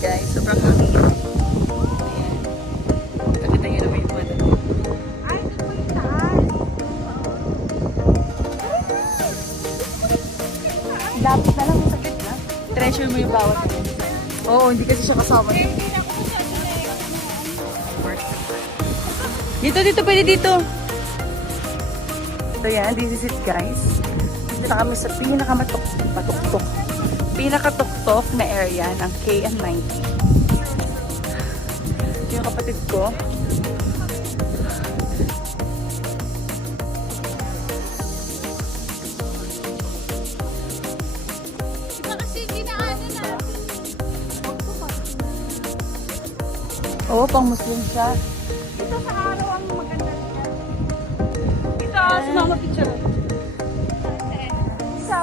guys. Sobrang hangin. Ayan. Nakita nyo naman yung mga dito. Ay, doon po yung taas. Lapit na lang yung sa gitna. Treasure mo yung bawat. Oo, hindi kasi siya kasama. Dito, pwede dito. So yan, this is it guys. Dito na kami sa pinakatuktok na area ng KM90. Yung kapatid ko. Iba kasi ginaano natin. Oo, pang Muslim siya. Ito sa araw ang maganda niya. Ito, sumama picture. Isa.